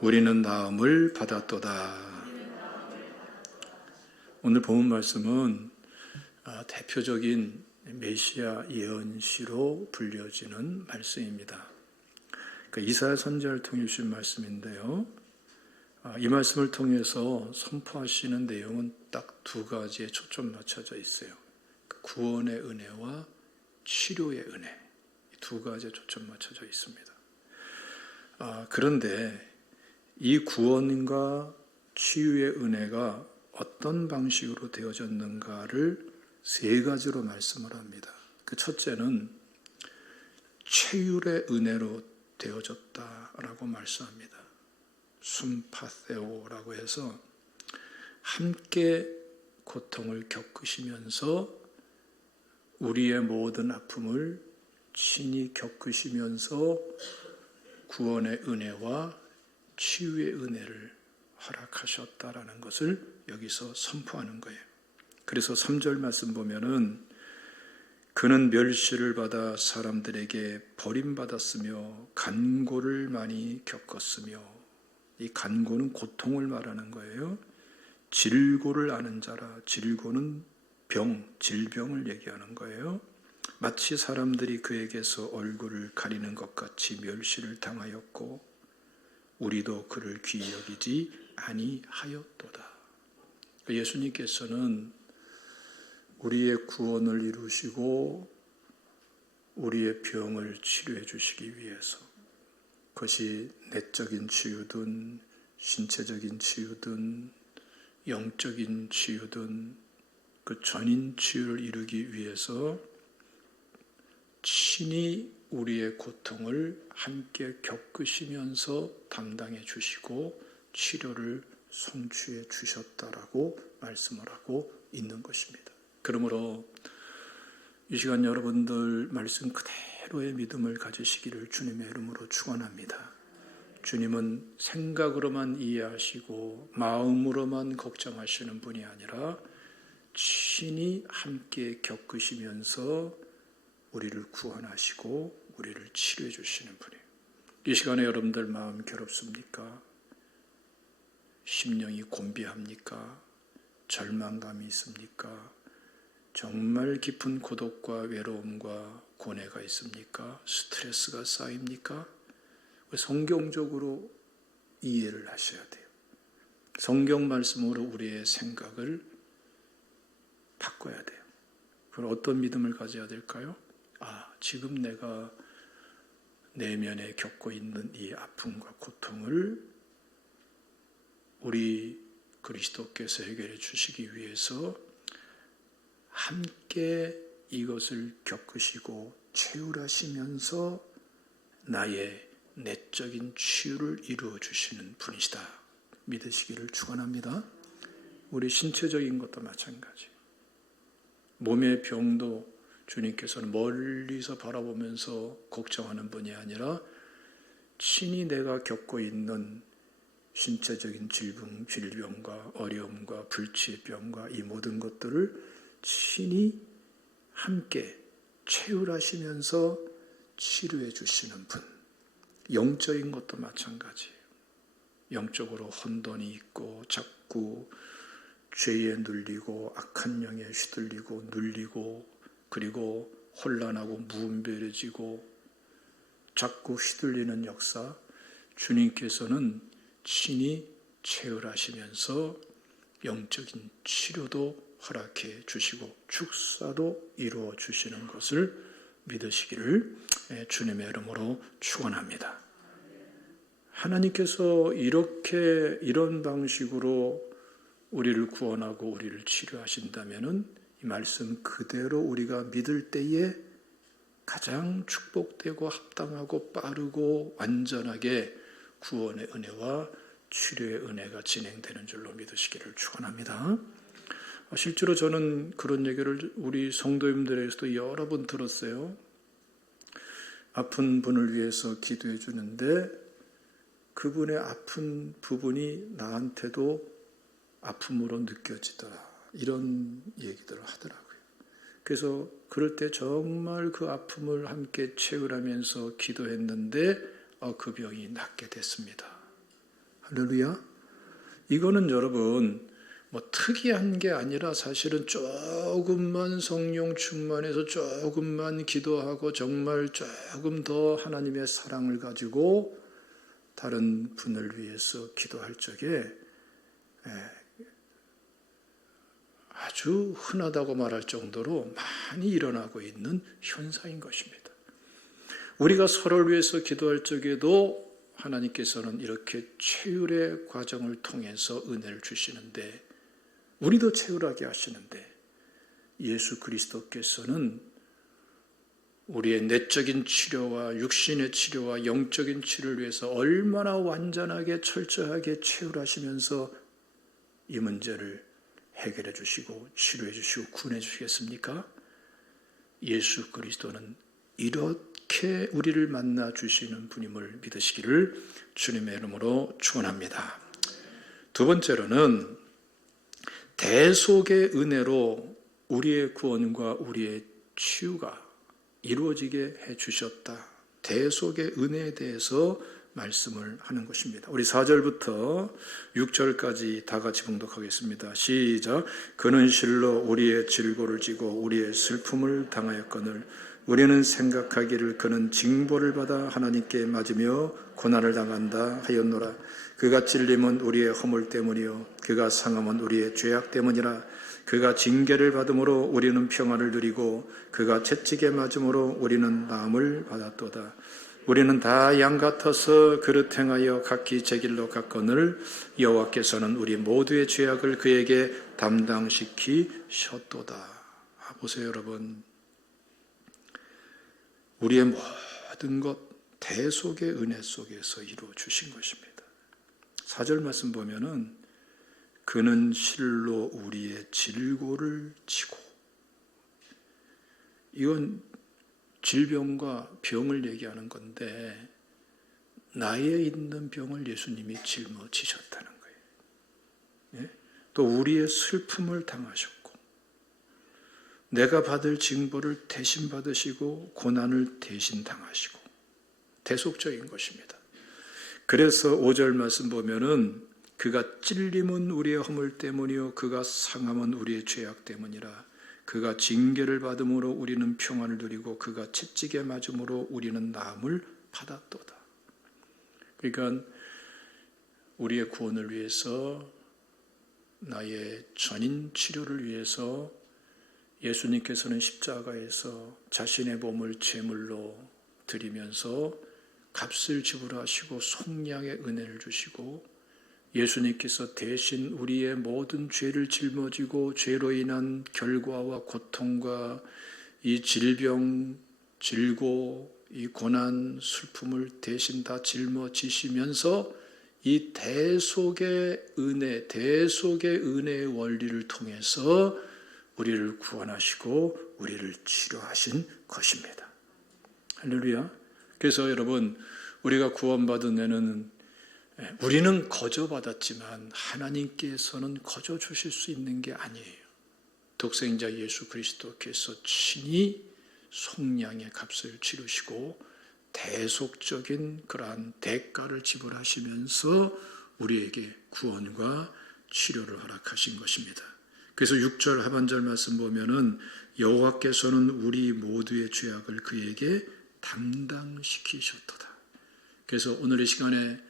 우리는 나음을 받았도다. 오늘 본문 말씀은 대표적인 메시아 예언시로 불려지는 말씀입니다. 이사야 선지자를 통해 주신 말씀인데요. 이 말씀을 통해서 선포하시는 내용은 딱 두 가지에 초점 맞춰져 있어요. 구원의 은혜와 치료의 은혜, 이 두 가지에 초점 맞춰져 있습니다. 그런데 이 구원과 치유의 은혜가 어떤 방식으로 되어졌는가를 세 가지로 말씀을 합니다. 그 첫째는 체휼의 은혜로 되어졌다라고 말씀합니다. 숨파세오라고 해서 함께 고통을 겪으시면서 우리의 모든 아픔을 친히 겪으시면서 구원의 은혜와 치유의 은혜를 허락하셨다라는 것을 여기서 선포하는 거예요. 그래서 3절 말씀 보면은 그는 멸시를 받아 사람들에게 버림받았으며 간고를 많이 겪었으며, 이 간고는 고통을 말하는 거예요. 질고를 아는 자라, 질고는 질병을 얘기하는 거예요. 마치 사람들이 그에게서 얼굴을 가리는 것 같이 멸시를 당하였고 우리도 그를 귀히 여기지 아니하였도다. 예수님께서는 우리의 구원을 이루시고 우리의 병을 치료해 주시기 위해서, 그것이 내적인 치유든 신체적인 치유든 영적인 치유든 그 전인 치유를 이루기 위해서 친히 우리의 고통을 함께 겪으시면서 담당해 주시고 치료를 성취해 주셨다라고 말씀을 하고 있는 것입니다. 그러므로 이 시간 여러분들 말씀 그대로의 믿음을 가지시기를 주님의 이름으로 축원합니다. 주님은 생각으로만 이해하시고 마음으로만 걱정하시는 분이 아니라 친히 함께 겪으시면서 우리를 구원하시고 우리를 치료해 주시는 분이에요. 이 시간에 여러분들 마음 괴롭습니까? 심령이 곤비합니까? 절망감이 있습니까? 정말 깊은 고독과 외로움과 고뇌가 있습니까? 스트레스가 쌓입니까? 성경적으로 이해를 하셔야 돼요. 성경 말씀으로 우리의 생각을 바꿔야 돼요. 그럼 어떤 믿음을 가져야 될까요? 지금 내가 내면에 겪고 있는 이 아픔과 고통을 우리 그리스도께서 해결해 주시기 위해서 함께 이것을 겪으시고 체휼하시면서 나의 내적인 치유를 이루어 주시는 분이시다 믿으시기를 축원합니다. 우리 신체적인 것도 마찬가지. 몸의 병도 주님께서는 멀리서 바라보면서 걱정하는 분이 아니라 친히 내가 겪고 있는 신체적인 질병과 어려움과 불치병과 이 모든 것들을 친히 함께 체휼하시면서 치료해 주시는 분. 영적인 것도 마찬가지예요. 영적으로 혼돈이 있고 자꾸 죄에 눌리고 악한 영에 휘둘리고 눌리고 그리고 혼란하고 무분별해지고 자꾸 휘둘리는 역사, 주님께서는 친히 체휼하시면서 영적인 치료도 허락해 주시고 축사도 이루어 주시는 것을 믿으시기를 주님의 이름으로 축원합니다. 하나님께서 이런 방식으로 우리를 구원하고 우리를 치료하신다면은 이 말씀 그대로 우리가 믿을 때에 가장 축복되고 합당하고 빠르고 완전하게 구원의 은혜와 치료의 은혜가 진행되는 줄로 믿으시기를 축원합니다. 실제로 저는 그런 얘기를 우리 성도님들에게서도 여러 번 들었어요. 아픈 분을 위해서 기도해 주는데 그분의 아픈 부분이 나한테도 아픔으로 느껴지더라. 이런 얘기들을 하더라고요. 그래서 그럴 때 정말 그 아픔을 함께 체휼하면서 기도했는데 그 병이 낫게 됐습니다. 할렐루야. 이거는 여러분 특이한 게 아니라 사실은 조금만 성령 충만해서 조금만 기도하고 정말 조금 더 하나님의 사랑을 가지고 다른 분을 위해서 기도할 적에 아주 흔하다고 말할 정도로 많이 일어나고 있는 현상인 것입니다. 우리가 서로를 위해서 기도할 적에도 하나님께서는 이렇게 최율의 과정을 통해서 은혜를 주시는데, 우리도 채울하게 하시는데, 예수 그리스도께서는 우리의 내적인 치료와 육신의 치료와 영적인 치료를 위해서 얼마나 완전하게 철저하게 채울하시면서 이 문제를 해결해 주시고 치료해 주시고 구원해 주시겠습니까? 예수 그리스도는 이렇게 우리를 만나 주시는 분임을 믿으시기를 주님의 이름으로 축원합니다. 두 번째로는 대속의 은혜로 우리의 구원과 우리의 치유가 이루어지게 해주셨다. 대속의 은혜에 대해서 말씀을 하는 것입니다. 우리 4절부터 6절까지 다 같이 봉독하겠습니다. 시작. 그는 실로 우리의 질고를 지고 우리의 슬픔을 당하였거늘 우리는 생각하기를 그는 징벌을 받아 하나님께 맞으며 고난을 당한다 하였노라. 그가 찔림은 우리의 허물 때문이요 그가 상함은 우리의 죄악 때문이라. 그가 징계를 받음으로 우리는 평안을 누리고 그가 채찍에 맞음으로 우리는 나음을 받았도다. 우리는 다 양 같아서 그릇 행하여 각기 제 길로 갔거늘 여호와께서는 우리 모두의 죄악을 그에게 담당시키셨도다. 보세요 여러분, 우리의 모든 것 대속의 은혜 속에서 이루어 주신 것입니다. 4절 말씀 보면은 그는 실로 우리의 질고를 지고, 이건 질병과 병을 얘기하는 건데 나에 있는 병을 예수님이 짊어지셨다는 거예요. 예? 또 우리의 슬픔을 당하셨고 내가 받을 징벌을 대신 받으시고 고난을 대신 당하시고 대속적인 것입니다. 그래서 5절 말씀 보면은 그가 찔림은 우리의 허물 때문이요 그가 상함은 우리의 죄악 때문이라. 그가 징계를 받음으로 우리는 평안을 누리고 그가 채찍에 맞음으로 우리는 나음을 받았도다. 그러니까 우리의 구원을 위해서, 나의 전인 치료를 위해서 예수님께서는 십자가에서 자신의 몸을 제물로 드리면서 값을 지불하시고 속량의 은혜를 주시고, 예수님께서 대신 우리의 모든 죄를 짊어지고 죄로 인한 결과와 고통과 이 질병, 질고, 이 고난, 슬픔을 대신 다 짊어지시면서 이 대속의 은혜, 대속의 은혜의 원리를 통해서 우리를 구원하시고 우리를 치료하신 것입니다. 할렐루야. 그래서 여러분, 우리가 구원받은 애는 우리는 거저 받았지만 하나님께서는 거저 주실 수 있는 게 아니에요. 독생자 예수 그리스도께서 친히 속량의 값을 치르시고 대속적인 그러한 대가를 지불하시면서 우리에게 구원과 치료를 허락하신 것입니다. 그래서 6절 하반절 말씀 보면은 여호와께서는 우리 모두의 죄악을 그에게 담당시키셨도다. 그래서 오늘 이 시간에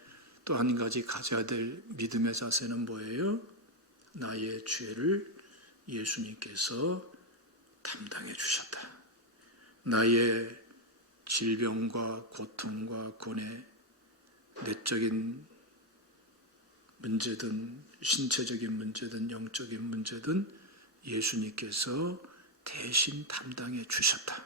또 한 가지 가져야 될 믿음의 자세는 뭐예요? 나의 죄를 예수님께서 담당해 주셨다. 나의 질병과 고통과 고뇌, 내적인 문제든 신체적인 문제든 영적인 문제든 예수님께서 대신 담당해 주셨다.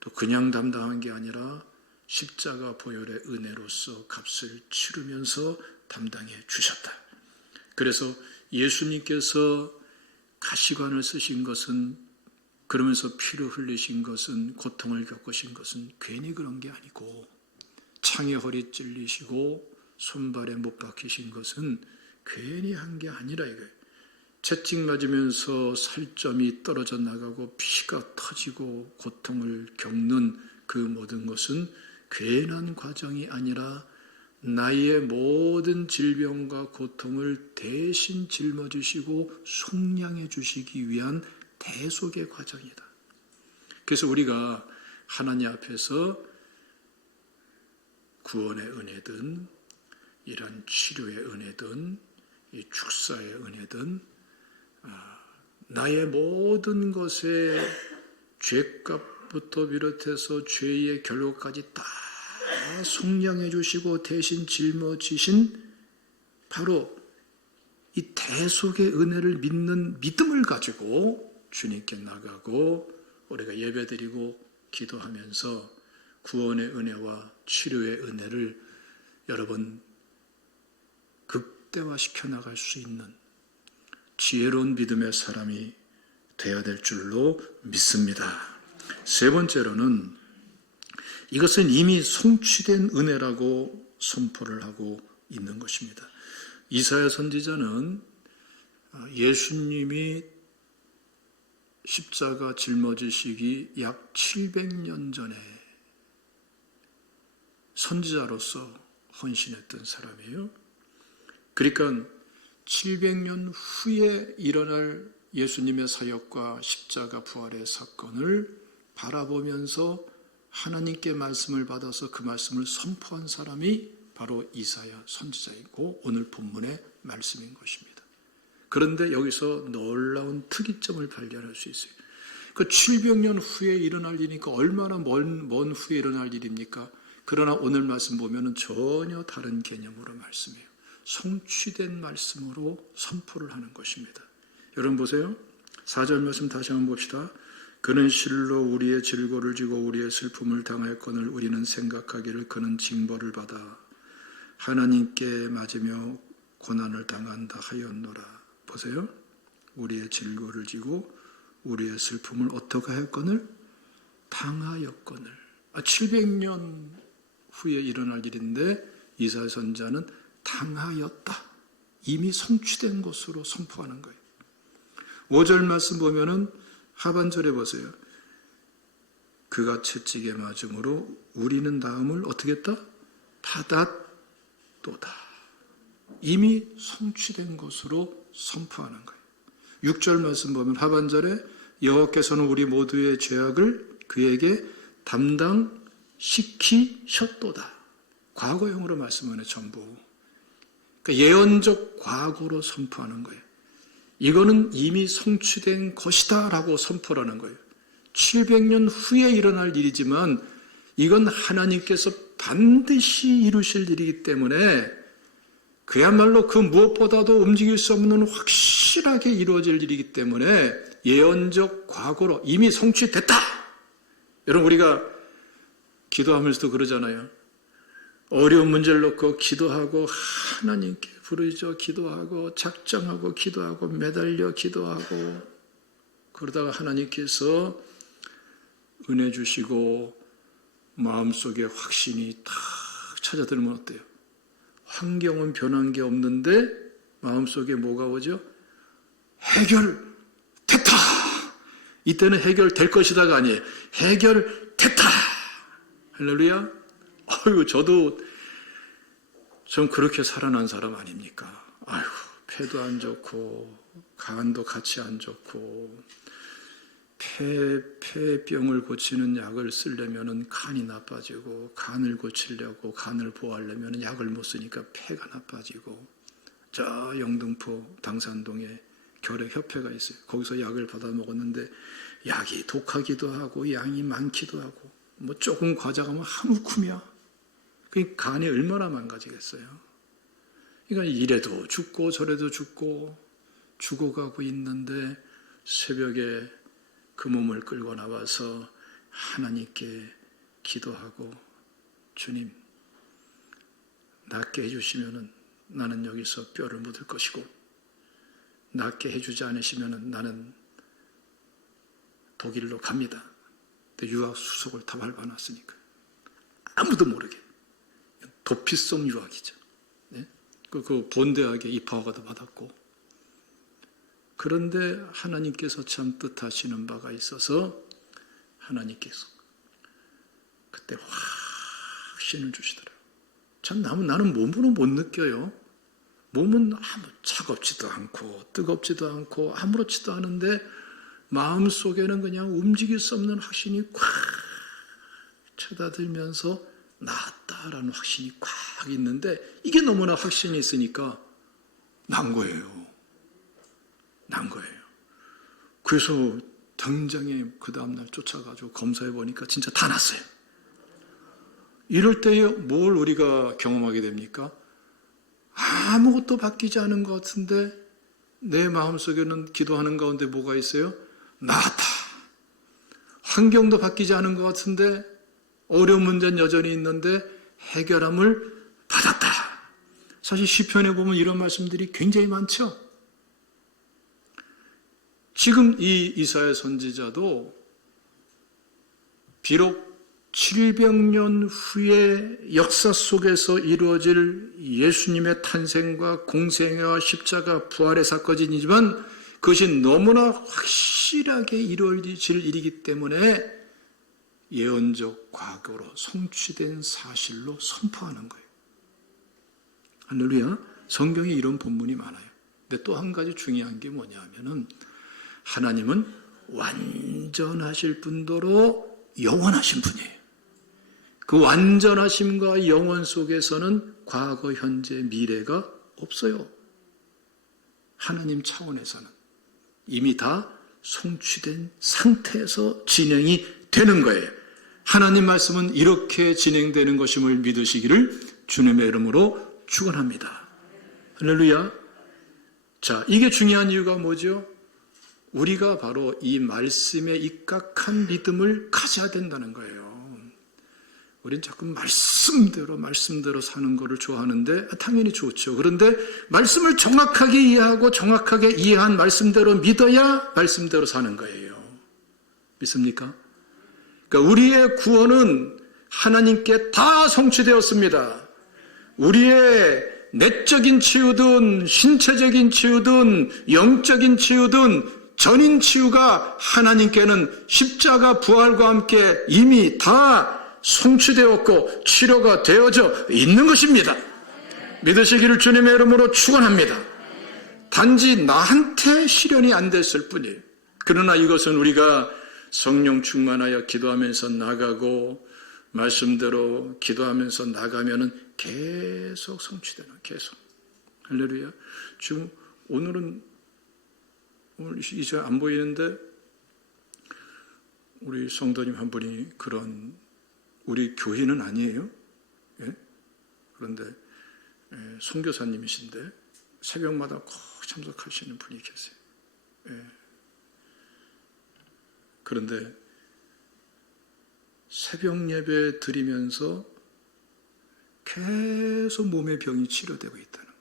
또 그냥 담당한 게 아니라 십자가 보혈의 은혜로서 값을 치르면서 담당해 주셨다. 그래서 예수님께서 가시관을 쓰신 것은, 그러면서 피를 흘리신 것은, 고통을 겪으신 것은 괜히 그런 게 아니고, 창에 허리 찔리시고 손발에 못 박히신 것은 괜히 한 게 아니라 이거예요. 채찍 맞으면서 살점이 떨어져 나가고 피가 터지고 고통을 겪는 그 모든 것은 괜한 과정이 아니라 나의 모든 질병과 고통을 대신 짊어지시고 속량해 주시기 위한 대속의 과정이다. 그래서 우리가 하나님 앞에서 구원의 은혜든 이런 치료의 은혜든 이 축사의 은혜든 나의 모든 것에 죄값부터 비롯해서 죄의 결과까지 다 속량해 주시고 대신 짊어지신 바로 이 대속의 은혜를 믿는 믿음을 가지고 주님께 나가고 우리가 예배드리고 기도하면서 구원의 은혜와 치료의 은혜를 여러분 극대화시켜 나갈 수 있는 지혜로운 믿음의 사람이 되어야 될 줄로 믿습니다. 세 번째로는 이것은 이미 성취된 은혜라고 선포를 하고 있는 것입니다. 이사야 선지자는 예수님이 십자가 짊어지시기 약 700년 전에 선지자로서 헌신했던 사람이에요. 그러니까 700년 후에 일어날 예수님의 사역과 십자가 부활의 사건을 바라보면서 하나님께 말씀을 받아서 그 말씀을 선포한 사람이 바로 이사야 선지자이고 오늘 본문의 말씀인 것입니다. 그런데 여기서 놀라운 특이점을 발견할 수 있어요. 그 700년 후에 일어날 일이니까 얼마나 먼 후에 일어날 일입니까? 그러나 오늘 말씀 보면은 전혀 다른 개념으로 말씀해요. 성취된 말씀으로 선포를 하는 것입니다. 여러분 보세요. 4절 말씀 다시 한번 봅시다. 그는 실로 우리의 질고를 지고 우리의 슬픔을 당하였거늘 우리는 생각하기를 그는 징벌을 받아 하나님께 맞으며 고난을 당한다 하였노라. 보세요. 우리의 질고를 지고 우리의 슬픔을 어떻게 하였거늘? 당하였거늘. 700년 후에 일어날 일인데 이사야 선지자는 당하였다. 이미 성취된 것으로 선포하는 거예요. 5절 말씀 보면은 하반절에 보세요. 그가 채찍에 맞음으로 우리는 다음을 어떻게 했다? 받았도다. 이미 성취된 것으로 선포하는 거예요. 6절 말씀 보면 하반절에 여호와께서는 우리 모두의 죄악을 그에게 담당시키셨도다. 과거형으로 말씀하는 전부. 그러니까 예언적 과거로 선포하는 거예요. 이거는 이미 성취된 것이다 라고 선포하는 거예요. 700년 후에 일어날 일이지만 이건 하나님께서 반드시 이루실 일이기 때문에 그야말로 그 무엇보다도 움직일 수 없는 확실하게 이루어질 일이기 때문에 예언적 과거로 이미 성취됐다. 여러분 우리가 기도하면서도 그러잖아요. 어려운 문제를 놓고 기도하고 하나님께 부르짖어 기도하고 작정하고 기도하고 매달려 기도하고 그러다가 하나님께서 은혜 주시고 마음속에 확신이 탁 찾아들면 어때요? 환경은 변한 게 없는데 마음속에 뭐가 오죠? 해결됐다. 이때는 해결될 것이다가 아니에요. 해결됐다. 할렐루야. 아이고 전 그렇게 살아난 사람 아닙니까? 아이고 폐도 안 좋고 간도 같이 안 좋고 폐병을 고치는 약을 쓰려면 간이 나빠지고 간을 고치려고 간을 보호하려면 약을 못 쓰니까 폐가 나빠지고 저 영등포 당산동에 결핵협회가 있어요. 거기서 약을 받아 먹었는데 약이 독하기도 하고 양이 많기도 하고 뭐 조금 과장하면 한 움큼이야. 그 간이 얼마나 망가지겠어요. 그러니까 이래도 죽고 저래도 죽고 죽어가고 있는데 새벽에 그 몸을 끌고 나와서 하나님께 기도하고 주님 낫게 해주시면은 나는 여기서 뼈를 묻을 것이고 낫게 해주지 않으시면은 나는 독일로 갑니다. 유학 수속을 다 밟아놨으니까 아무도 모르게 도피성 유학이죠. 네? 그 본대학에 입학허가도 받았고 그런데 하나님께서 참 뜻하시는 바가 있어서 하나님께서 그때 확신을 주시더라고요. 참 나는 몸으로 못 느껴요. 몸은 차갑지도 않고 뜨겁지도 않고 아무렇지도 않은데 마음속에는 그냥 움직일 수 없는 확신이 꽉 쳐다들면서 나았다라는 확신이 꽉 있는데 이게 너무나 확신이 있으니까 난 거예요. 그래서 당장에 그 다음날 쫓아가지고 검사해 보니까 진짜 다 났어요. 이럴 때에 뭘 우리가 경험하게 됩니까? 아무것도 바뀌지 않은 것 같은데 내 마음속에는 기도하는 가운데 뭐가 있어요? 나았다. 환경도 바뀌지 않은 것 같은데 어려운 문제는 여전히 있는데 해결함을 받았다. 사실 시편에 보면 이런 말씀들이 굉장히 많죠. 지금 이 이사야 선지자도 비록 700년 후의 역사 속에서 이루어질 예수님의 탄생과 공생애와 십자가 부활의 사건이지만 그것이 너무나 확실하게 이루어질 일이기 때문에 예언적 과거로 성취된 사실로 선포하는 거예요. 할렐루야. 성경에 이런 본문이 많아요. 근데 또 한 가지 중요한 게 뭐냐 하면은 하나님은 완전하실 분도로 영원하신 분이에요. 그 완전하심과 영원 속에서는 과거, 현재, 미래가 없어요. 하나님 차원에서는 이미 다 성취된 상태에서 진행이 되는 거예요. 하나님 말씀은 이렇게 진행되는 것임을 믿으시기를 주님의 이름으로 축원합니다. 할렐루야. 자, 이게 중요한 이유가 뭐죠? 우리가 바로 이 말씀에 입각한 믿음을 가져야 된다는 거예요. 우리는 자꾸 말씀대로 사는 것을 좋아하는데 당연히 좋죠. 그런데 말씀을 정확하게 이해하고 정확하게 이해한 말씀대로 믿어야 말씀대로 사는 거예요. 믿습니까? 그러니까 우리의 구원은 하나님께 다 성취되었습니다. 우리의 내적인 치유든 신체적인 치유든 영적인 치유든 전인 치유가 하나님께는 십자가 부활과 함께 이미 다 성취되었고 치료가 되어져 있는 것입니다. 믿으시기를 주님의 이름으로 축원합니다. 단지 나한테 실현이 안 됐을 뿐이에요. 그러나 이것은 우리가 성령 충만하여 기도하면서 나가고 말씀대로 기도하면서 나가면은 계속 성취되는, 계속. 할렐루야. 지금 오늘 이제 안 보이는데 우리 성도님 한 분이 그런, 우리 교인은 아니에요. 예? 그런데 선교사님이신데 새벽마다 꼭 참석하시는 분이 계세요. 예. 그런데 새벽 예배 드리면서 계속 몸의 병이 치료되고 있다는 거예요.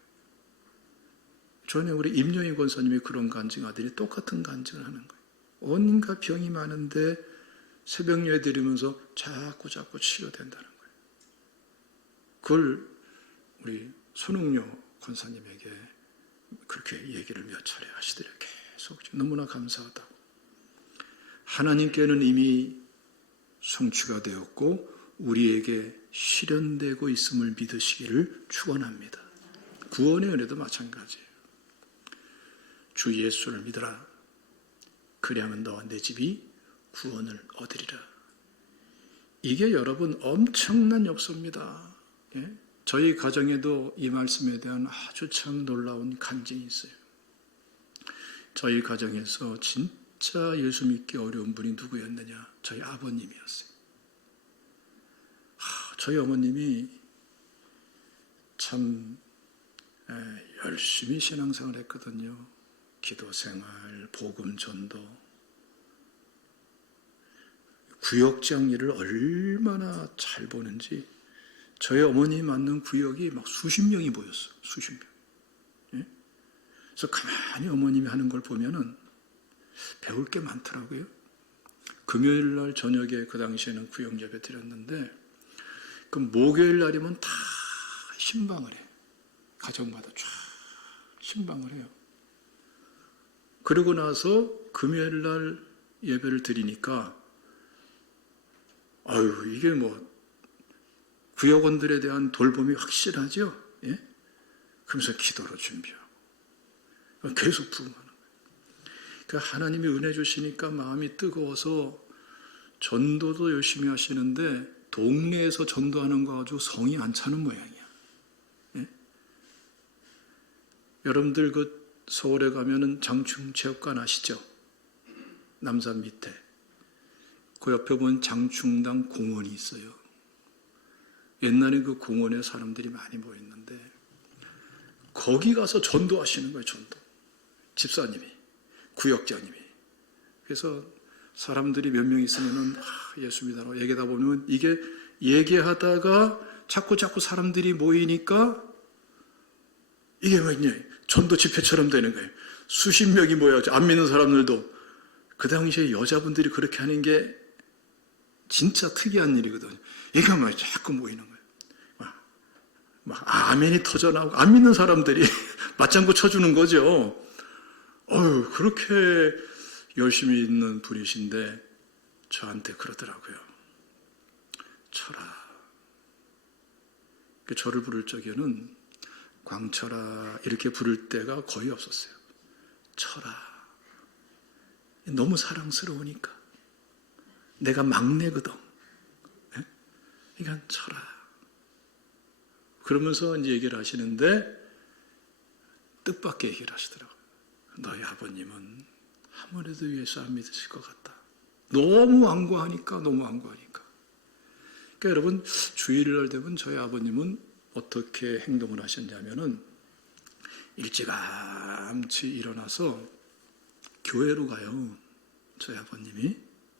전에 우리 임영희 권사님이 그런 간증하더니 똑같은 간증을 하는 거예요. 온갖 병이 많은데 새벽 예배 드리면서 자꾸 치료된다는 거예요. 그걸 우리 손흥료 권사님에게 그렇게 얘기를 몇 차례 하시더래요. 계속 너무나 감사하다고. 하나님께는 이미 성취가 되었고 우리에게 실현되고 있음을 믿으시기를 축원합니다. 구원의 은혜도 마찬가지예요. 주 예수를 믿으라. 그리하면 너와 내 집이 구원을 얻으리라. 이게 여러분 엄청난 역사입니다. 예? 저희 가정에도 이 말씀에 대한 아주 참 놀라운 간증이 있어요. 저희 가정에서 진짜 예수 믿기 어려운 분이 누구였느냐? 저희 아버님이었어요. 저희 어머님이 참 열심히 신앙생활 했거든요. 기도생활, 복음 전도, 구역 정리를 얼마나 잘 보는지 저희 어머니 맞는 구역이 막 수십 명이 모였어요. 수십 명. 예? 그래서 가만히 어머님이 하는 걸 보면은 배울 게 많더라고요. 금요일 날 저녁에 그 당시에는 구역 예배 드렸는데 그 목요일 날이면 다 신방을 해요. 가정마다 쫙 신방을 해요. 그러고 나서 금요일 날 예배를 드리니까 이게 뭐 구역원들에 대한 돌봄이 확실하죠. 예? 그러면서 기도로 준비하고 계속 부흥하는 거예요. 그러니까 하나님이 은혜 주시니까 마음이 뜨거워서 전도도 열심히 하시는데 동네에서 전도하는 거 가지고 성이 안 차는 모양이야. 예? 여러분들 그 서울에 가면은 장충체육관 아시죠? 남산 밑에. 그 옆에 보면 장충당 공원이 있어요. 옛날에 그 공원에 사람들이 많이 모였는데 거기 가서 전도하시는 거예요. 전도. 집사님이, 구역장님이. 그래서 사람들이 몇 명 있으면은 예수 믿으라고 얘기하다 보면 이게 얘기하다가 자꾸 사람들이 모이니까 이게 뭐냐 전도 집회처럼 되는 거예요. 수십 명이 모여서 안 믿는 사람들도 그 당시에 여자분들이 그렇게 하는 게 진짜 특이한 일이거든요. 얘가 막 자꾸 모이는 거예요. 막 아멘이 터져나오고 안 믿는 사람들이 맞장구 쳐주는 거죠. 그렇게 열심히 있는 분이신데 저한테 그러더라고요. 철아. 저를 부를 적에는 광철아 이렇게 부를 때가 거의 없었어요. 철아. 너무 사랑스러우니까. 내가 막내거든. 그러니까 철아. 그러면서 이제 얘기를 하시는데 뜻밖의 얘기를 하시더라고요. 너희 아버님은 아무래도 예수 안 믿으실 것 같다. 너무 완고하니까. 그러니까 여러분 주일날 되면 저희 아버님은 어떻게 행동을 하셨냐면은 일찌감치 일어나서 교회로 가요. 저희 아버님이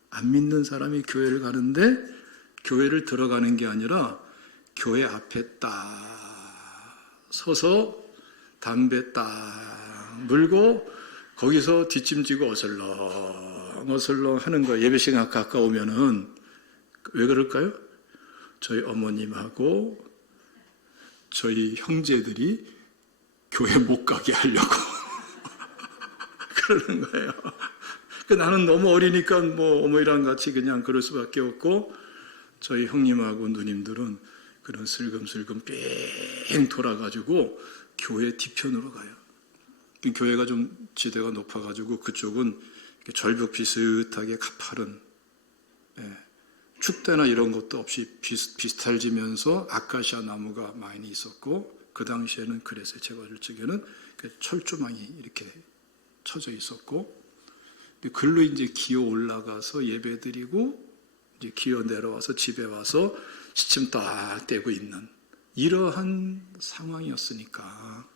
안 믿는 사람이 교회를 가는데 교회를 들어가는 게 아니라 교회 앞에 딱 서서 담배 딱 물고 거기서 뒷짐지고 어슬렁 하는 거예요. 예배 시간 가까우면은. 왜 그럴까요? 저희 어머님하고 저희 형제들이 교회 못 가게 하려고 그러는 거예요. 나는 너무 어리니까 뭐 어머니랑 같이 그냥 그럴 수밖에 없고 저희 형님하고 누님들은 그런 슬금슬금 뺑 돌아가지고 교회 뒤편으로 가요. 교회가 좀 지대가 높아가지고 그쪽은 절벽 비슷하게 가파른 축대나 이런 것도 없이 비슷할지면서 아카시아 나무가 많이 있었고 그 당시에는 그래서 제가 어릴 적에는 철조망이 이렇게 쳐져 있었고 글로 이제 기어 올라가서 예배 드리고 이제 기어 내려와서 집에 와서 시침 딱 떼고 있는 이러한 상황이었으니까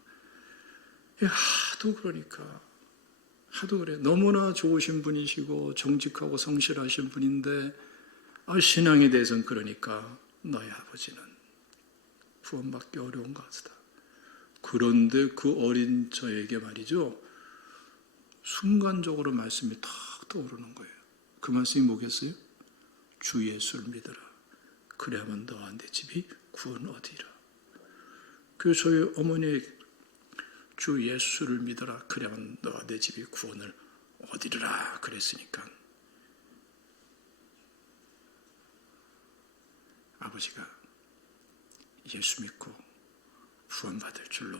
하도 그래. 너무나 좋으신 분이시고 정직하고 성실하신 분인데 신앙에 대해서는 그러니까 너희 아버지는 구원받기 어려운 것이다. 그런데 그 어린 저에게 말이죠. 순간적으로 말씀이 탁 떠오르는 거예요. 그 말씀이 뭐겠어요? 주 예수를 믿어라. 그래야만 너와 내 집이 구원 얻으리라. 그래서 저희 어머니 주 예수를 믿어라. 그래야만 너와 내 집이 구원을 얻으리라. 그랬으니까 아버지가 예수 믿고 구원받을 줄로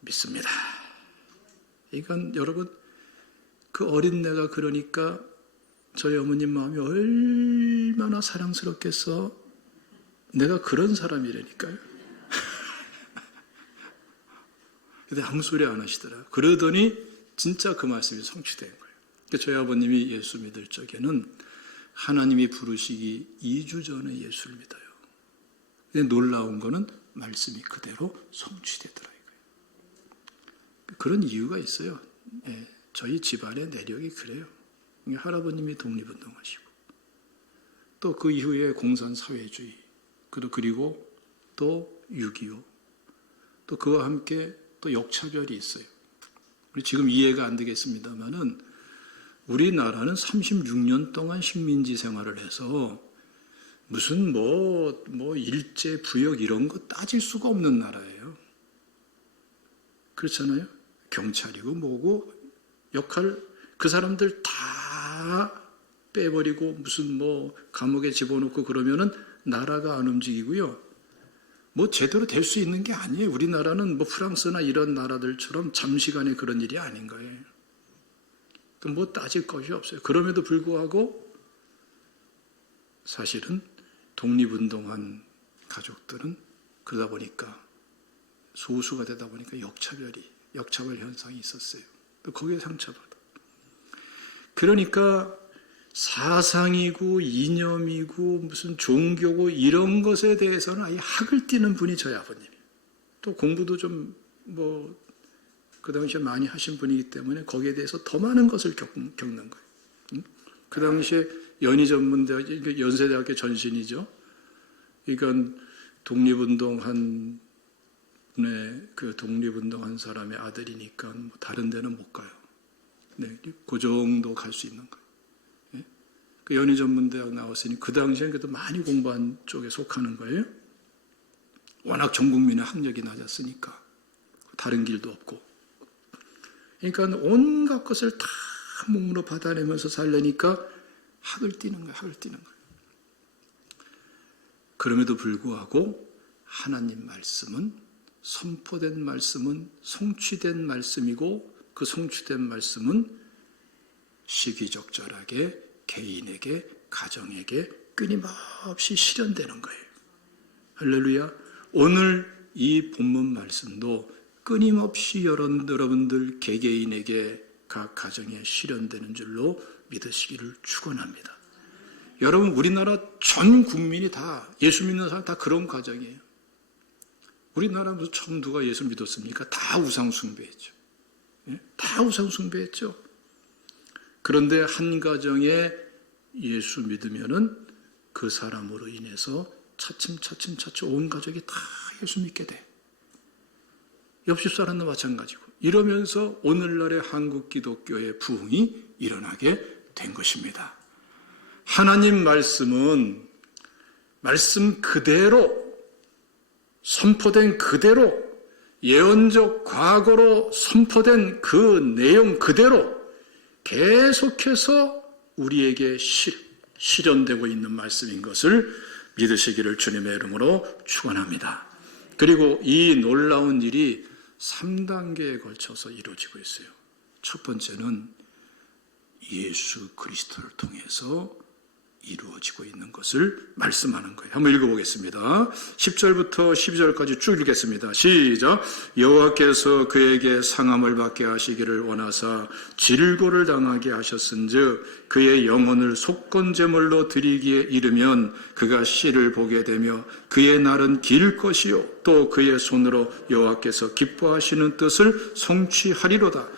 믿습니다. 이건 여러분 그 어린애가 그러니까 저희 어머님 마음이 얼마나 사랑스럽겠어. 내가 그런 사람이라니까요. 근데 아무 소리 안 하시더라. 그러더니 진짜 그 말씀이 성취된 거예요. 그러니까 저희 아버님이 예수 믿을 적에는 하나님이 부르시기 2주 전에 예수를 믿어요. 근데 놀라운 거는 말씀이 그대로 성취되더라고요. 그런 이유가 있어요. 저희 집안의 내력이 그래요. 할아버님이 독립운동하시고 또 그 이후에 공산사회주의 그리고 또 6.25 또 그와 함께 또 역차별이 있어요. 지금 이해가 안 되겠습니다만은 우리나라는 36년 동안 식민지 생활을 해서 무슨 일제 부역 이런 거 따질 수가 없는 나라예요. 그렇잖아요. 경찰이고 뭐고 역할 그 사람들 다 빼버리고 무슨 감옥에 집어넣고 그러면은 나라가 안 움직이고요. 뭐 제대로 될 수 있는 게 아니에요. 우리나라는 뭐 프랑스나 이런 나라들처럼 잠시간에 그런 일이 아닌 거예요. 뭐 따질 것이 없어요. 그럼에도 불구하고 사실은 독립운동한 가족들은 그러다 보니까 소수가 되다 보니까 역차별 현상이 있었어요. 또 거기에 상처받아. 그러니까 사상이고 이념이고 무슨 종교고 이런 것에 대해서는 아예 학을 띠는 분이 저희 아버님이에요. 또 공부도 좀 그 당시에 많이 하신 분이기 때문에 거기에 대해서 더 많은 것을 겪는 거예요. 그 당시에 연희전문대학, 연세대학교 전신이죠. 그러니까 독립운동한 분의 그 독립운동한 사람의 아들이니까 뭐 다른 데는 못 가요. 네, 그 정도 갈 수 있는 거예요. 네? 그 연희전문대학 나왔으니 그 당시엔 그래도 많이 공부한 쪽에 속하는 거예요. 워낙 전 국민의 학력이 낮았으니까 다른 길도 없고. 그러니까 온갖 것을 다 몸으로 받아내면서 살려니까 학을 띠는 거예요. 학을 띠는 거예요. 그럼에도 불구하고 하나님 말씀은 선포된 말씀은 성취된 말씀이고 그 성취된 말씀은 시기적절하게 개인에게 가정에게 끊임없이 실현되는 거예요. 할렐루야. 오늘 이 본문 말씀도 끊임없이 여러분들 개개인에게 각 가정에 실현되는 줄로 믿으시기를 축원합니다. 여러분 우리나라 전 국민이 다 예수 믿는 사람 다 그런 가정이에요. 우리나라에서 처음 누가 예수 믿었습니까? 다 우상 숭배했죠. 다 우상 숭배했죠. 그런데 한 가정에 예수 믿으면은 그 사람으로 인해서 차츰 온 가족이 다 예수 믿게 돼. 옆집 사람도 마찬가지고 이러면서 오늘날의 한국 기독교의 부흥이 일어나게 된 것입니다. 하나님 말씀은 말씀 그대로 선포된 그대로 예언적 과거로 선포된 그 내용 그대로 계속해서 우리에게 실현되고 있는 말씀인 것을 믿으시기를 주님의 이름으로 축원합니다. 그리고 이 놀라운 일이 3단계에 걸쳐서 이루어지고 있어요. 첫 번째는 예수 그리스도를 통해서 이루어지고 있는 것을 말씀하는 거예요. 한번 읽어보겠습니다. 10절부터 12절까지 쭉 읽겠습니다. 시작. 여호와께서 그에게 상함을 받게 하시기를 원하사 질고를 당하게 하셨은즉 그의 영혼을 속건제물로 드리기에 이르면 그가 씨를 보게 되며 그의 날은 길 것이요 또 그의 손으로 여호와께서 기뻐하시는 뜻을 성취하리로다.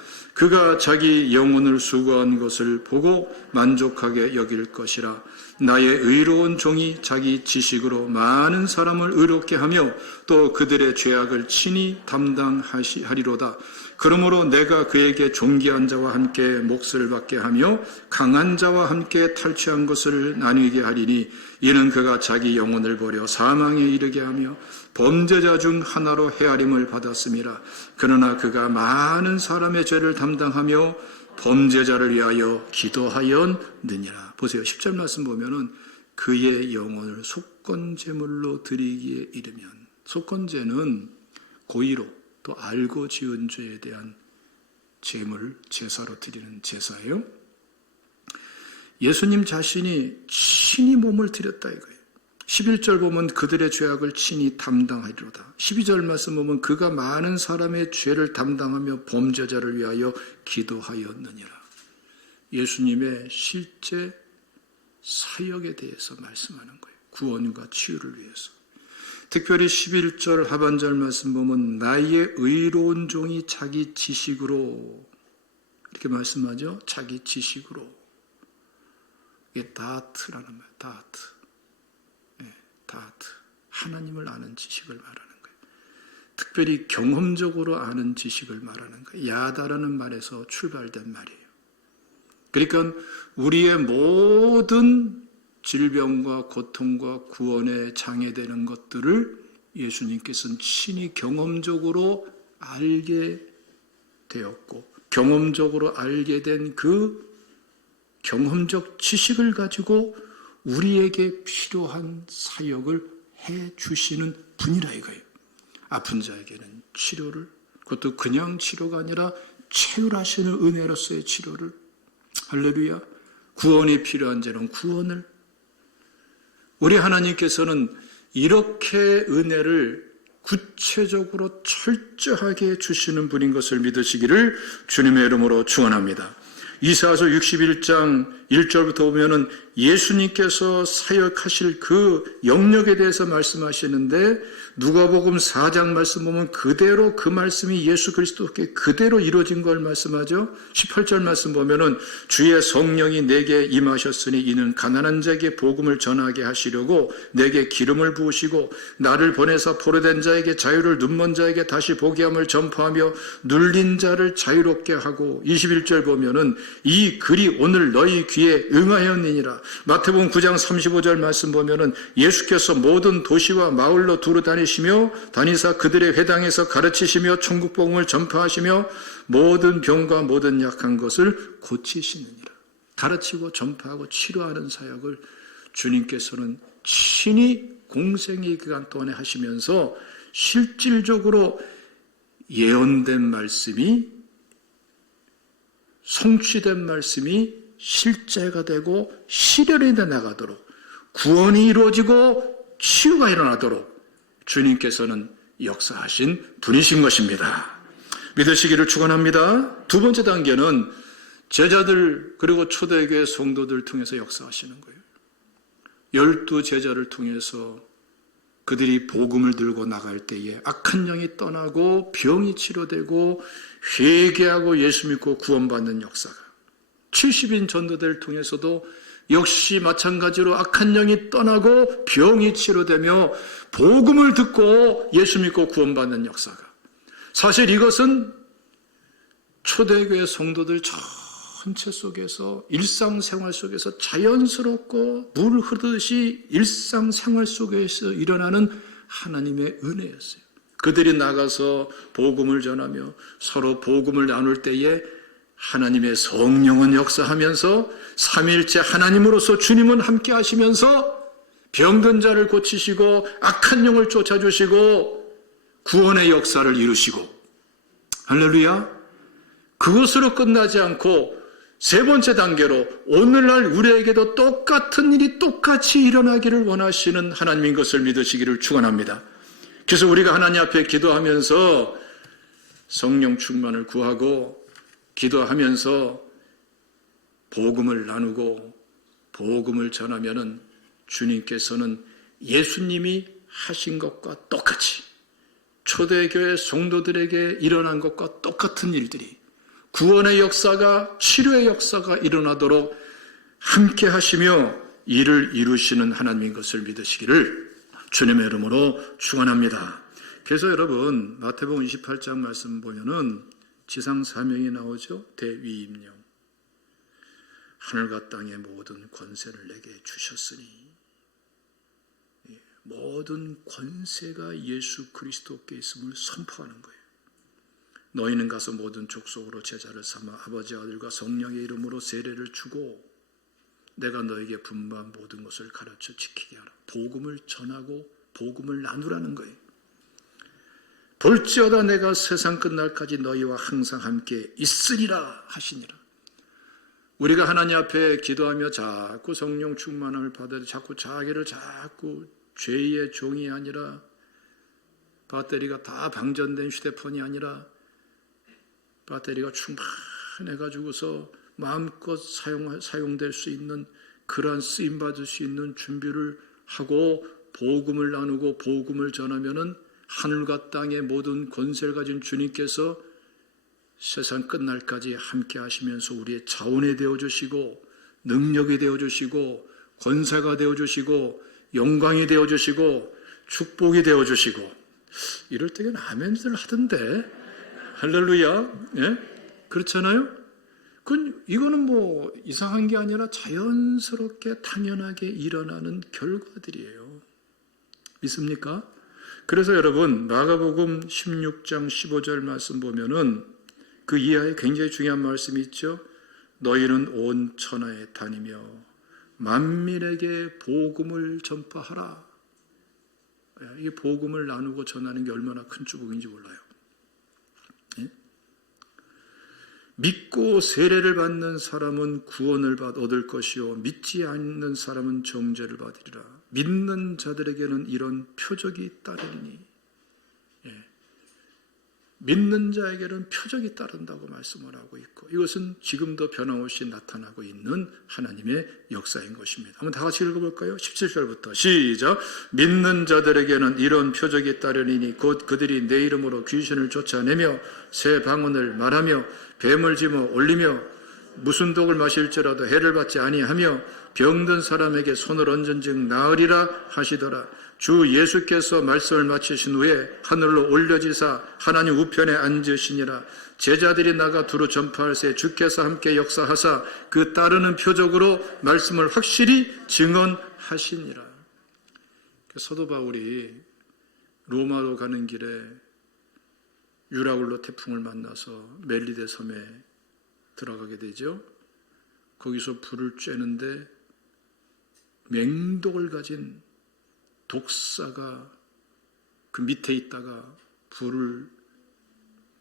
그가 자기 영혼을 수고한 것을 보고 만족하게 여길 것이라. 나의 의로운 종이 자기 지식으로 많은 사람을 의롭게 하며 또 그들의 죄악을 친히 담당하리로다. 그러므로 내가 그에게 존귀한 자와 함께 몫을 받게 하며 강한 자와 함께 탈취한 것을 나누게 하리니 이는 그가 자기 영혼을 버려 사망에 이르게 하며 범죄자 중 하나로 헤아림을 받았음이라. 그러나 그가 많은 사람의 죄를 담당하며 범죄자를 위하여 기도하였느니라. 보세요. 10절 말씀 보면은 그의 영혼을 속건제물로 드리기에 이르면, 속건제는 고의로 또 알고 지은 죄에 대한 제물, 제사로 드리는 제사예요. 예수님 자신이 친히 몸을 드렸다 이거예요. 11절 보면 그들의 죄악을 친히 담당하리로다. 12절 말씀 보면 그가 많은 사람의 죄를 담당하며 범죄자를 위하여 기도하였느니라. 예수님의 실제 사역에 대해서 말씀하는 거예요. 구원과 치유를 위해서. 특별히 11절 하반절 말씀 보면 나의 의로운 종이 자기 지식으로 이렇게 말씀하죠. 자기 지식으로. 이게 다트라는 말이에요. 다트. 다트. 하나님을 아는 지식을 말하는 거예요. 특별히 경험적으로 아는 지식을 말하는 거예요. 야다라는 말에서 출발된 말이에요. 그러니까 우리의 모든 질병과 고통과 구원에 장애되는 것들을 예수님께서는 친히 경험적으로 알게 되었고 경험적으로 알게 된 그 경험적 지식을 가지고 우리에게 필요한 사역을 해 주시는 분이라 이거예요. 아픈 자에게는 치료를, 그것도 그냥 치료가 아니라 채울하시는 은혜로서의 치료를, 할렐루야, 구원이 필요한 자는 구원을, 우리 하나님께서는 이렇게 은혜를 구체적으로 철저하게 주시는 분인 것을 믿으시기를 주님의 이름으로 축원합니다. 이사야서 61장 1절부터 보면은 예수님께서 사역하실 그 영역에 대해서 말씀하시는데, 누가복음 4장 말씀 보면 그대로 그 말씀이 예수 그리스도께 그대로 이루어진 걸 말씀하죠. 18절 말씀 보면은 주의 성령이 내게 임하셨으니 이는 가난한 자에게 복음을 전하게 하시려고 내게 기름을 부으시고 나를 보내서 포로된 자에게 자유를, 눈먼 자에게 다시 보게 함을 전파하며 눌린 자를 자유롭게 하고, 21절 보면은 이 글이 오늘 너희 귀에 응하였느니라. 마태복음 9장 35절 말씀 보면은 예수께서 모든 도시와 마을로 두루 다니사 그들의 회당에서 가르치시며 천국 복음을 전파하시며 모든 병과 모든 약한 것을 고치시느니라. 가르치고 전파하고 치료하는 사역을 주님께서는 친히 공생의 기간 동안에 하시면서 실질적으로 예언된 말씀이, 성취된 말씀이 실제가 되고 실현이 돼 나가도록, 구원이 이루어지고 치유가 일어나도록 주님께서는 역사하신 분이신 것입니다. 믿으시기를 축원합니다. 두 번째 단계는 제자들 그리고 초대교회 성도들 통해서 역사하시는 거예요. 12 제자를 통해서 그들이 복음을 들고 나갈 때에 악한 영이 떠나고 병이 치료되고 회개하고 예수 믿고 구원받는 역사가, 70인 전도대를 통해서도 역시 마찬가지로 악한 영이 떠나고 병이 치료되며 복음을 듣고 예수 믿고 구원받는 역사가, 사실 이것은 초대교회 성도들 전체 속에서 일상생활 속에서 자연스럽고 물 흐르듯이 일상생활 속에서 일어나는 하나님의 은혜였어요. 그들이 나가서 복음을 전하며 서로 복음을 나눌 때에 하나님의 성령은 역사하면서 삼위일체 하나님으로서 주님은 함께 하시면서 병든 자를 고치시고 악한 영을 쫓아주시고 구원의 역사를 이루시고, 할렐루야. 그것으로 끝나지 않고 세 번째 단계로 오늘날 우리에게도 똑같은 일이 똑같이 일어나기를 원하시는 하나님인 것을 믿으시기를 축원합니다. 그래서 우리가 하나님 앞에 기도하면서 성령 충만을 구하고 기도하면서 복음을 나누고 복음을 전하면은 주님께서는 예수님이 하신 것과 똑같이 초대교회 성도들에게 일어난 것과 똑같은 일들이, 구원의 역사가, 치료의 역사가 일어나도록 함께 하시며 일을 이루시는 하나님인 것을 믿으시기를 주님의 이름으로 축원합니다. 그래서 여러분 마태복음 28장 말씀 보면은 지상 사명이 나오죠. 대위임령, 하늘과 땅의 모든 권세를 내게 주셨으니, 모든 권세가 예수 그리스도께 있음을 선포하는 거예요. 너희는 가서 모든 족속으로 제자를 삼아 아버지, 아들과 성령의 이름으로 세례를 주고 내가 너에게 분부한 모든 것을 가르쳐 지키게 하라. 복음을 전하고 복음을 나누라는 거예요. 볼지어다 내가 세상 끝날까지 너희와 항상 함께 있으리라 하시니라. 우리가 하나님 앞에 기도하며 자꾸 성령 충만함을 받아야, 자꾸 자기를 자꾸 죄의 종이 아니라, 배터리가 다 방전된 휴대폰이 아니라 배터리가 충만해가지고서 마음껏 사용될 수 있는 그러한 쓰임받을 수 있는 준비를 하고 복음을 나누고 복음을 전하면은 하늘과 땅의 모든 권세를 가진 주님께서 세상 끝날까지 함께 하시면서 우리의 자원이 되어주시고 능력이 되어주시고 권세가 되어주시고 영광이 되어주시고 축복이 되어주시고, 이럴 때는 아멘들 하던데, 할렐루야. 예? 그렇잖아요? 이거는 뭐 이상한 게 아니라 자연스럽게 당연하게 일어나는 결과들이에요. 믿습니까? 그래서 여러분 마가복음 16장 15절 말씀 보면은 그 이하에 굉장히 중요한 말씀이 있죠. 너희는 온 천하에 다니며 만민에게 복음을 전파하라. 이게 복음을 나누고 전하는 게 얼마나 큰 축복인지 몰라요. 예? 믿고 세례를 받는 사람은 구원을 얻을 것이요 믿지 않는 사람은 정죄를 받으리라. 믿는 자들에게는 이런 표적이 따르리니. 예. 믿는 자에게는 표적이 따른다고 말씀을 하고 있고, 이것은 지금도 변함없이 나타나고 있는 하나님의 역사인 것입니다. 한번 다 같이 읽어볼까요? 17절부터 시작. 믿는 자들에게는 이런 표적이 따르리니 곧 그들이 내 이름으로 귀신을 쫓아내며 새 방언을 말하며 뱀을 집어 올리며 무슨 독을 마실지라도 해를 받지 아니하며 병든 사람에게 손을 얹은즉 나으리라 하시더라. 주 예수께서 말씀을 마치신 후에 하늘로 올려지사 하나님 우편에 앉으시니라. 제자들이 나가 두루 전파할새 주께서 함께 역사하사 그 따르는 표적으로 말씀을 확실히 증언하시니라. 사도 바울이 로마로 가는 길에 유라굴로 태풍을 만나서 멜리데 섬에 들어가게 되죠. 거기서 불을 쬐는데 맹독을 가진 독사가 그 밑에 있다가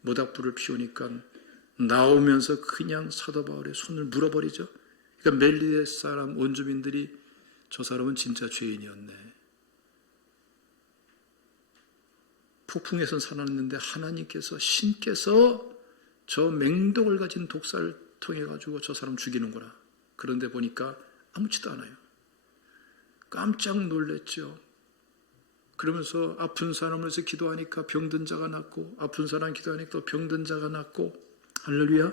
모닥불을 피우니까 나오면서 그냥 사도 바울의 손을 물어버리죠. 그러니까 멜리데 사람 원주민들이 저 사람은 진짜 죄인이었네. 폭풍에선 살았는데 하나님께서 신께서 저 맹독을 가진 독사를 통해 가지고 저 사람 죽이는구나. 그런데 보니까 아무렇지도 않아요. 깜짝 놀랐죠. 그러면서 아픈 사람을 위해서 기도하니까 병든 자가 낫고, 아픈 사람 기도하니까 또 병든 자가 낫고, 할렐루야.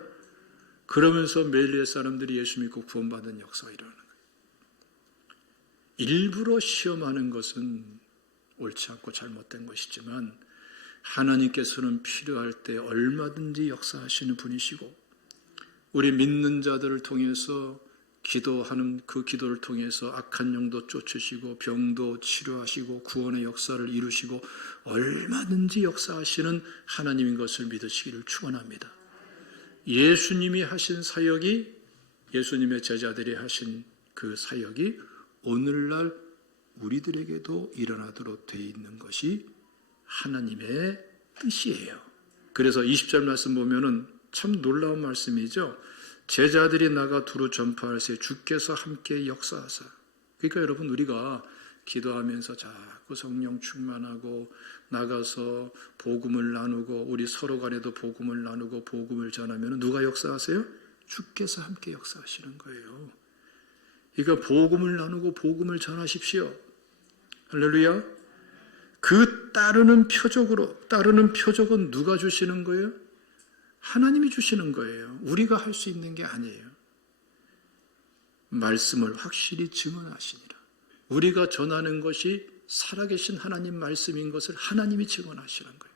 그러면서 멜리데 사람들이 예수 믿고 구원받은 역사가 일어나는 거예요. 일부러 시험하는 것은 옳지 않고 잘못된 것이지만 하나님께서는 필요할 때 얼마든지 역사하시는 분이시고, 우리 믿는 자들을 통해서 기도하는 그 기도를 통해서 악한 영도 쫓으시고 병도 치료하시고 구원의 역사를 이루시고 얼마든지 역사하시는 하나님인 것을 믿으시기를 축원합니다. 예수님이 하신 사역이, 예수님의 제자들이 하신 그 사역이 오늘날 우리들에게도 일어나도록 되어 있는 것이 하나님의 뜻이에요. 그래서 20절 말씀 보면은 참 놀라운 말씀이죠. 제자들이 나가 두루 전파할새 주께서 함께 역사하사. 그러니까 여러분, 우리가 기도하면서 자꾸 성령 충만하고 나가서 복음을 나누고 우리 서로 간에도 복음을 나누고 복음을 전하면 누가 역사하세요? 주께서 함께 역사하시는 거예요. 그러니까 복음을 나누고 복음을 전하십시오. 할렐루야. 그 따르는 표적은 누가 주시는 거예요? 하나님이 주시는 거예요. 우리가 할 수 있는 게 아니에요. 말씀을 확실히 증언하시니라. 우리가 전하는 것이 살아계신 하나님 말씀인 것을 하나님이 증언하시는 거예요.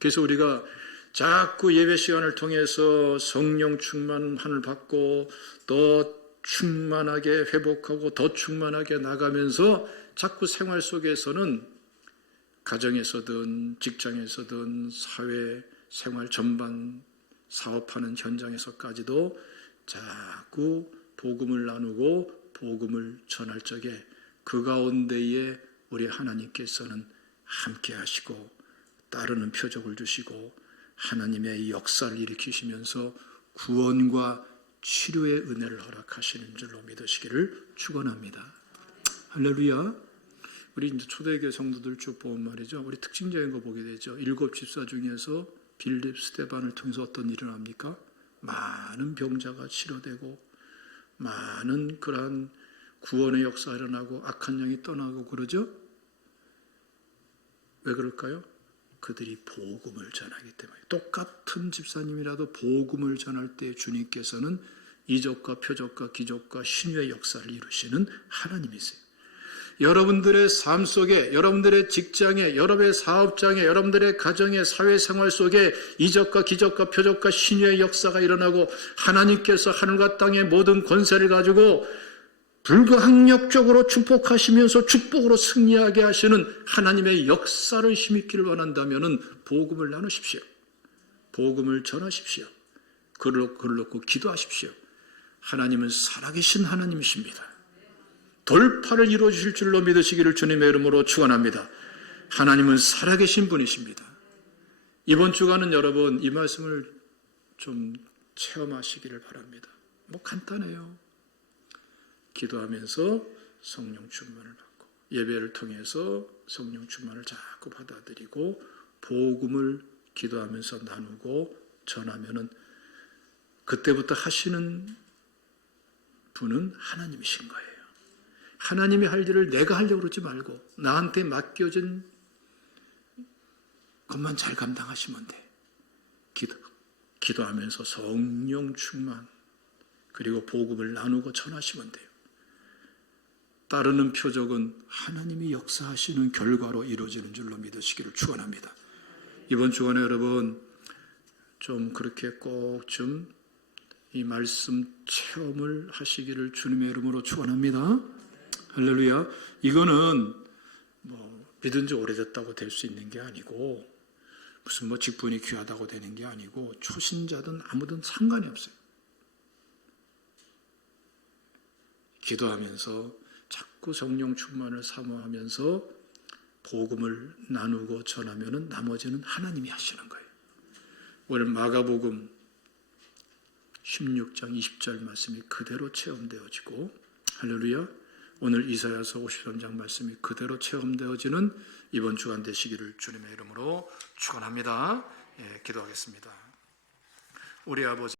그래서 우리가 자꾸 예배 시간을 통해서 성령 충만을 받고 더 충만하게 회복하고 더 충만하게 나가면서 자꾸 생활 속에서는 가정에서든 직장에서든 사회 생활 전반 사업하는 현장에서까지도 자꾸 복음을 나누고 복음을 전할 적에 그 가운데에 우리 하나님께서는 함께 하시고 따르는 표적을 주시고 하나님의 역사를 일으키시면서 구원과 치료의 은혜를 허락하시는 줄로 믿으시기를 축원합니다. 할렐루야. 우리 이제 초대교회 성도들 쭉 보면 말이죠. 우리 특징적인 거 보게 되죠. 7 집사 중에서 빌립, 스데반을 통해서 어떤 일이 일어납니까? 많은 병자가 치료되고 많은 그러한 구원의 역사가 일어나고 악한 영이 떠나고 그러죠? 왜 그럴까요? 그들이 복음을 전하기 때문에. 똑같은 집사님이라도 복음을 전할 때 주님께서는 이적과 표적과 기적과 신유의 역사를 이루시는 하나님이세요. 여러분들의 삶 속에, 여러분들의 직장에, 여러분의 사업장에, 여러분들의 가정의 사회생활 속에 이적과 기적과 표적과 신유의 역사가 일어나고 하나님께서 하늘과 땅의 모든 권세를 가지고 불가항력적으로 축복하시면서 축복으로 승리하게 하시는 하나님의 역사를 힘입기를 원한다면 복음을 나누십시오. 복음을 전하십시오. 글을 놓고 기도하십시오. 하나님은 살아계신 하나님이십니다. 돌파를 이루어 주실 줄로 믿으시기를 주님의 이름으로 축원합니다. 하나님은 살아계신 분이십니다. 이번 주간은 여러분 이 말씀을 좀 체험하시기를 바랍니다. 뭐 간단해요. 기도하면서 성령 충만을 받고 예배를 통해서 성령 충만을 자꾸 받아들이고 복음을 기도하면서 나누고 전하면은 그때부터 하시는 분은 하나님이신 거예요. 하나님이 할 일을 내가 하려고 그러지 말고 나한테 맡겨진 것만 잘 감당하시면 돼. 기도하면서 성령 충만 그리고 복음을 나누고 전하시면 돼요. 따르는 표적은 하나님이 역사하시는 결과로 이루어지는 줄로 믿으시기를 축원합니다. 이번 주간에 여러분 좀 그렇게 꼭 좀 이 말씀 체험을 하시기를 주님의 이름으로 축원합니다. 할렐루야. 이거는 뭐 믿은 지 오래됐다고 될 수 있는 게 아니고 무슨 뭐 직분이 귀하다고 되는 게 아니고 초신자든 아무든 상관이 없어요. 기도하면서 자꾸 성령 충만을 사모하면서 복음을 나누고 전하면은 나머지는 하나님이 하시는 거예요. 오늘 마가복음 16장 20절 말씀이 그대로 체험되어지고 할렐루야. 오늘 이사야서 53장 말씀이 그대로 체험되어지는 이번 주간 되시기를 주님의 이름으로 축원합니다. 기도하겠습니다. 우리 아버지